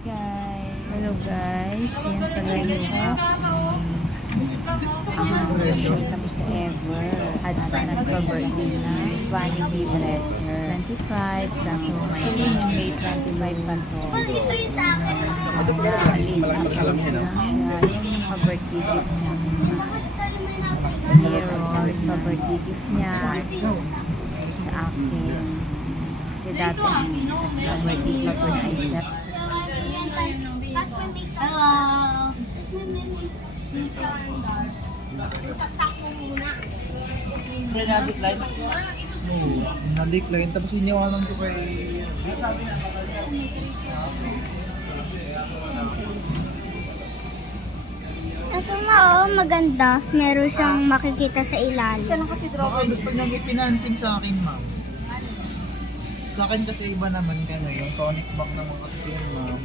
guys. Hello guys, ayan talaga kami sa Ever. Advance pa birthday na Vanity Dresser 25, kaso ngayon May 25 pa to. Ito yung sa akin. Maliit lang kami na yung mga birthday gifts namin. Heroes pa birthday gift niya sa akin. Kasi dati ang birthday gift ko na isa. Hello. May na-decline? Oo, na-decline. Tapos iniwanan ko kay... Ito nga maganda. Meron siyang makikita sa ilalim. Isa lang kasi Baka gusto niyang ipinancing sa akin, ma'am. Sa akin kasi iba naman kaya yung tonic bank naman kasi yun, ma'am.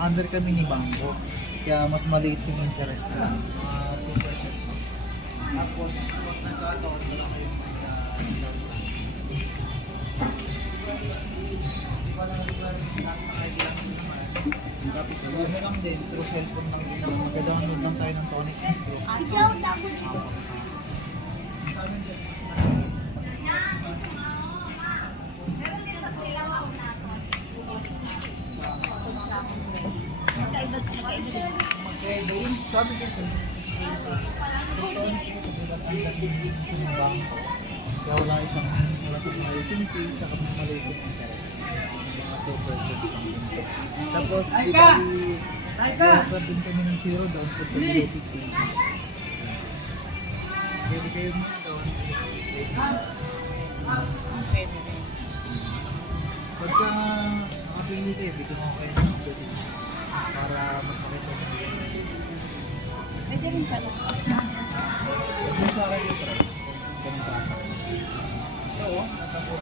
Under kami ni Bangko. Kaya mas maliit yung interest na. 2%. Tapos, pag nagkataon, wala kayong hindi ko lang sa kailangan naman. Tapos, ano lang din, through cellphone lang din. Magka-download lang tayo ng tonic. Sabi ko sa kaya wala isang malisin fees saka malisin interest. Mga 2%. Tapos, di ba i-offer din kami ng zero down for cumulative fees. Pwede kayo mga down. Pwede rin. Pagka makapili kayo, bigyan ko kayo ng update para mas makita mo. Pwede rin pala. Yung sa akin yung price.